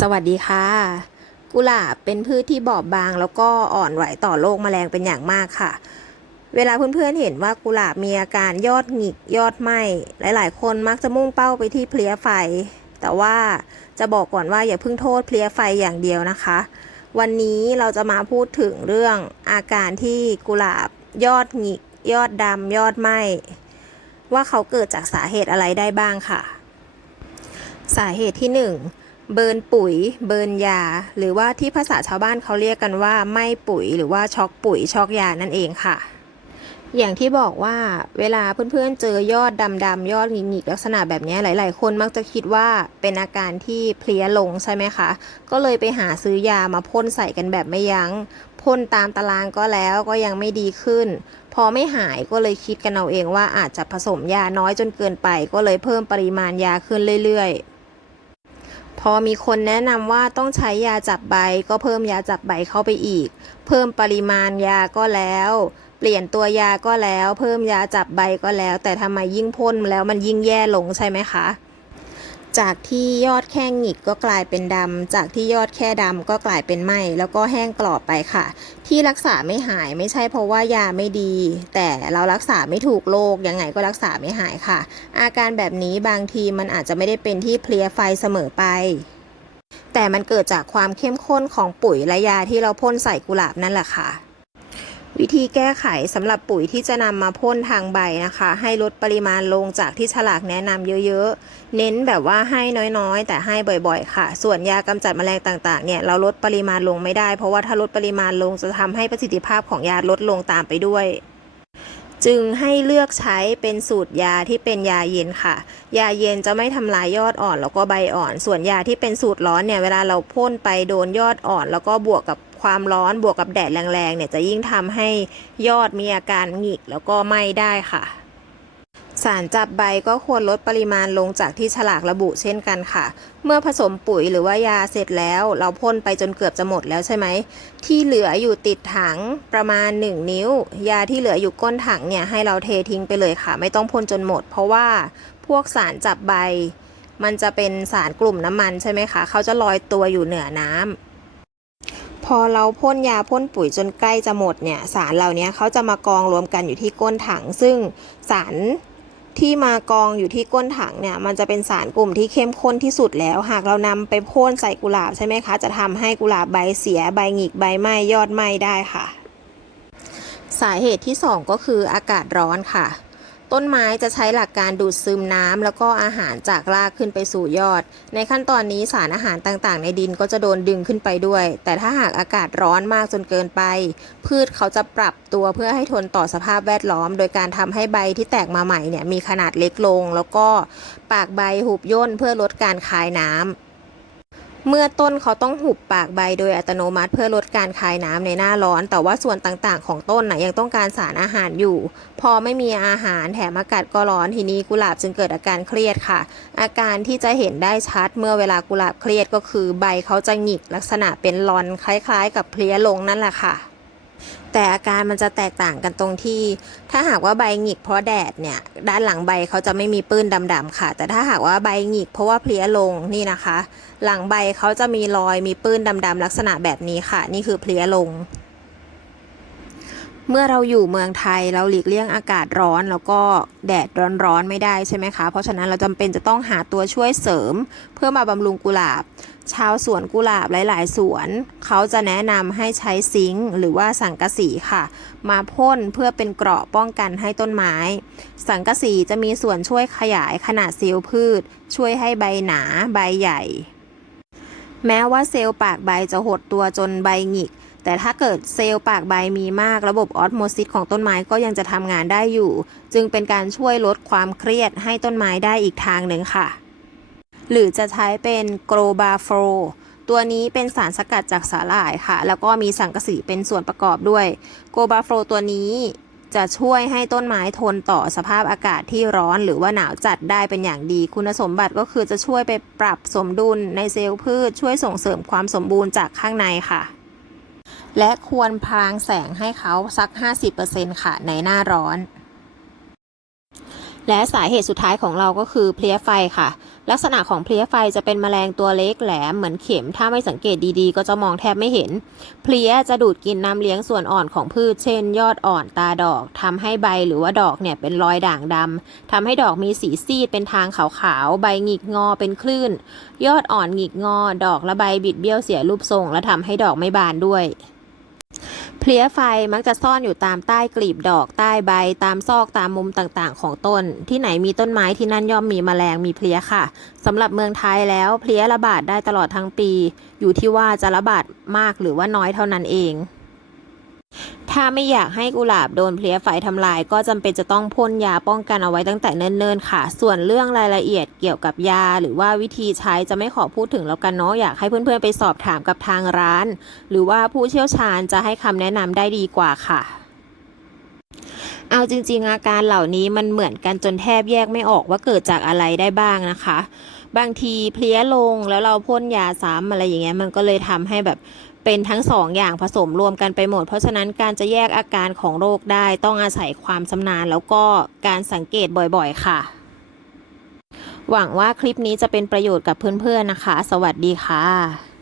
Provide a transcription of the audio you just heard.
สวัสดีค่ะ กุหลาบเป็นพืชที่บอบบาง แล้วก็อ่อนไหวต่อโรคแมลงเป็นอย่างมากค่ะ เวลาเพื่อนๆเห็นว่ากุหลาบมีอาการยอดหงิกยอดไหมหลาย ๆ คนมักจะมุ่งเป้าไปที่เพลี้ยไฟ แต่ว่าจะบอกก่อนว่าอย่าเพิ่งโทษเพลี้ยไฟอย่างเดียวนะคะ วันนี้เราจะมาพูดถึงเรื่องอาการที่กุหลาบยอดหงิก ยอดดำยอดไหมว่าเขาเกิดจากสาเหตุอะไรได้บ้างค่ะ สาเหตุที่หนึ่ง เบิร์นปุ๋ย เบิร์นยา หรือว่าที่ภาษาชาวบ้านเขาเรียกกันว่า ไม้ปุ๋ย หรือว่าช็อกปุ๋ยช็อกยานั่นเองค่ะ อย่างที่บอกว่าเวลาเพื่อนๆเจอยอดดำๆยอดหงิกๆลักษณะแบบนี้หลาย ๆ คนมักจะคิดว่าเป็นอาการที่เพลี้ยลงใช่ไหมคะ ก็เลยไปหาซื้อยามาพ่นใส่กันแบบไม่ยัง้งพ่นตามตารางก็แล้วก็ยังไม่ดีขึ้น พอไม่หายก็เลยคิดกันเอาเองว่าอาจจะผสมยาน้อยจนเกินไป ก็เลยเพิ่มปริมาณยาขึ้นเรื่อยๆ พอมีคนแนะนำว่าต้องใช้ยาจับใบก็เพิ่มยาจับใบเข้าไปอีก เพิ่มปริมาณยาก็แล้ว เปลี่ยนตัวยาก็แล้ว เพิ่มยาจับใบก็แล้ว แต่ทำไมยิ่งพ่นแล้วมันยิ่งแย่ลงใช่ไหมคะ จากที่ยอดแค่หงิกก็กลายเป็นดำ จากที่ยอดแค่ดำก็กลายเป็นไหมแล้วก็แห้งกรอบไปค่ะ ที่รักษาไม่หายไม่ใช่เพราะว่ายาไม่ดี แต่เรารักษาไม่ถูกโรคยังไงก็รักษาไม่หายค่ะ อาการแบบนี้บางทีมันอาจจะไม่ได้เป็นที่เพลียไฟเสมอไปแต่มันเกิดจากความเข้มข้นของปุ๋ยและยาที่เราพ่นใส่กุหลาบนั่นแหละค่ะ วิธีแก้ไขสำหรับปุ๋ยที่จะนำมาพ่นทางใบนะคะ ให้ลดปริมาณลงจากที่ฉลากแนะนำเยอะๆ เน้นแบบว่าให้น้อยๆ แต่ให้บ่อยๆ ค่ะ ส่วนยากำจัดแมลงต่างๆเนี่ยเราลดปริมาณลงไม่ได้ เพราะว่าถ้าลดปริมาณลงจะทำให้ประสิทธิภาพของยาลดลงตามไปด้วย จึงให้เลือกใช้เป็นสูตรยาที่เป็นยาเย็นค่ะ ยาเย็นจะไม่ทำลายยอดอ่อนแล้วก็ใบอ่อน ส่วนยาที่เป็นสูตรร้อนเนี่ยเวลาเราพ่นไปโดนยอดอ่อน แล้วก็บวกกับความร้อนบวกกับแดดแรงๆเนี่ยจะยิ่งทำให้ยอดมีอาการหงิกแล้วก็ไหม้ได้ค่ะ สารจับใบก็ควรลดปริมาณลงจากที่ฉลากระบุเช่นกันค่ะ เมื่อผสมปุ๋ยหรือว่ายาเสร็จแล้ว เราพ่นไปจนเกือบจะหมดแล้วใช่ไหม ที่เหลืออยู่ติดถังประมาณ 1 นิ้ว ยาที่เหลืออยู่ก้นถังเนี่ยให้เราเททิ้งไปเลยค่ะ ไม่ต้องพ่นจนหมด เพราะว่าพวกสารจับใบ มันจะเป็นสารกลุ่มน้ำมันใช่ไหมคะ เขาจะลอยตัวอยู่เหนือน้ำพอเราพ่นยาพ่นปุ๋ยจนใกล้จะหมดเนี่ยสารเหล่านี้เขาจะมากองรวมกันอยู่ที่ก้นถัง ซึ่งสาร ที่มากองอยู่ที่ก้นถังเนี่ยมันจะเป็นสารกลุ่มที่เข้มข้นที่สุดแล้ว หากเรานำไปพ่นใส่กุหลาบใช่ไหมคะ จะทำให้กุหลาบใบเสียใบหงิกใบไหม้ยอดไหม้ได้ค่ะ สาเหตุที่สองก็คืออากาศร้อนค่ะ ต้นไม้จะใช้หลักการดูดซึมน้ำแล้วก็อาหารจากรากขึ้นไปสู่ยอด ในขั้นตอนนี้สารอาหารต่างๆ ในดินก็จะโดนดึงขึ้นไปด้วย แต่ถ้าหากอากาศร้อนมากจนเกินไป พืชเขาจะปรับตัวเพื่อให้ทนต่อสภาพแวดล้อม โดยการทำให้ใบที่แตกมาใหม่เนี่ยมีขนาดเล็กลง แล้วก็ปากใบหุบย่นเพื่อลดการคายน้ำ เมื่อต้นเขาต้องหุบปากใบโดยอัตโนมัติเพื่อลดการคายน้ำในหน้าร้อน แต่ว่าส่วนต่างๆ ของต้นนะยังต้องการสารอาหารอยู่ พอไม่มีอาหารแถมอากาศก็ร้อนทีนี้กุหลาบจึงเกิดอาการเครียดค่ะ อาการที่จะเห็นได้ชัดเมื่อเวลากุหลาบเครียดก็คือ ใบเขาจะหงิกลักษณะเป็นรอนคล้ายๆ กับเพลี้ยลงนั่นแหละค่ะ แต่อาการมันจะแตกต่างกันตรงที่ ถ้าหากว่าใบหงิกเพราะแดดเนี่ย ด้านหลังใบเขาจะไม่มีปื้นดำๆค่ะ แต่ถ้าหากว่าใบหงิกเพราะว่าเพลี้ยลงนี่นะคะ หลังใบเขาจะมีรอยมีปื้นดำๆลักษณะแบบนี้ค่ะ นี่คือเพลี้ยลง เมื่อเราอยู่เมืองไทยเราหลีกเลี่ยงอากาศร้อน แล้วก็แดดร้อนๆไม่ได้ใช่ไหมคะ เพราะฉะนั้นเราจำเป็นจะต้องหาตัวช่วยเสริม เพื่อมาบำรุงกุหลาบ ชาวสวนกุหลาบหลาย ๆ สวน เขาจะแนะนำให้ใช้ซิงค์หรือว่าสังกะสีค่ะ มาพ่นเพื่อเป็นเกราะป้องกันให้ต้นไม้ สังกะสีจะมีส่วนช่วยขยายขนาดเซลล์พืช ช่วยให้ใบหนาใบใหญ่ แม้ว่าเซลล์ปากใบจะหดตัวจนใบหงิก แต่ถ้าเกิดเซลล์ปากใบมีมากระบบออสโมซิสของต้นไม้ก็ยังจะทำงานได้อยู่ จึงเป็นการช่วยลดความเครียดให้ต้นไม้ได้อีกทางหนึ่งค่ะ หรือจะใช้เป็นโกลบาโฟตัวนี้เป็นสารสกัดจากสาหร่ายค่ะ แล้วก็มีสังกะสีเป็นส่วนประกอบด้วยโกลบาโฟตัวนี้จะช่วยให้ต้นไม้ทนต่อสภาพอากาศที่ร้อนหรือว่าหนาวจัดได้เป็นอย่างดี คุณสมบัติก็คือจะช่วยไปปรับสมดุลในเซลล์พืช ช่วยส่งเสริมความสมบูรณ์จากข้างในค่ะ และควรพรางแสงให้เขาสัก 50%ค่ะในหน้าร้อน และสาเหตุสุดท้ายของเราก็คือเพลี้ยไฟค่ะ ลักษณะของเพลี้ยไฟจะเป็นแมลงตัวเล็กแหลมเหมือนเข็ม ถ้าไม่สังเกตดีๆ ก็จะมองแทบไม่เห็น เพลี้ยจะดูดกินน้ำเลี้ยงส่วนอ่อนของพืช เช่น ยอดอ่อนตาดอกทำให้ใบหรือว่าดอกเนี่ยเป็นรอยด่างดำทำให้ดอกมีสีซีดเป็นทางขาวๆ ใบหงิกงอเป็นคลื่น ยอดอ่อนหงิกงอ ดอกและใบบิดเบี้ยวเสียรูปทรง และทำให้ดอกไม่บานด้วย เพลี้ยไฟมักจะซ่อนอยู่ตามใต้กลีบดอกใต้ใบ ตามซอกตามมุมต่างๆ ของต้น ที่ไหนมีต้นไม้ที่นั่นย่อมมีแมลงมีเพลี้ยค่ะสำหรับเมืองไทยแล้วเพลี้ยระบาดได้ตลอดทั้งปี อยู่ที่ว่าจะระบาดมากหรือว่าน้อยเท่านั้นเอง ถ้าไม่อยากให้กุหลาบโดนเพลี้ยไฟทำลาย ก็จำเป็นจะต้องพ่นยาป้องกันเอาไว้ตั้งแต่เนิ่นๆค่ะ ส่วนเรื่องรายละเอียดเกี่ยวกับยา หรือว่าวิธีใช้จะไม่ขอพูดถึงแล้วกันเนาะอยากให้เพื่อนๆไปสอบถามกับทางร้าน หรือว่าผู้เชี่ยวชาญจะให้คำแนะนำได้ดีกว่าค่ะเอาจริงๆอาการเหล่านี้มันเหมือนกันจนแทบแยกไม่ออกว่าเกิดจากอะไรได้บ้างนะคะ บางทีเพลี้ยลงแล้วเราพ่นยาซ้ำอะไรอย่างเงี้ยมันก็เลยทำให้แบบ เป็นทั้งสองอย่างผสมรวมกันไปหมด เพราะฉะนั้นการจะแยกอาการของโรคได้ต้องอาศัยความชำนาญแล้วก็การสังเกตบ่อยๆ ค่ะ หวังว่าคลิปนี้จะเป็นประโยชน์กับเพื่อนๆนะคะ สวัสดีค่ะ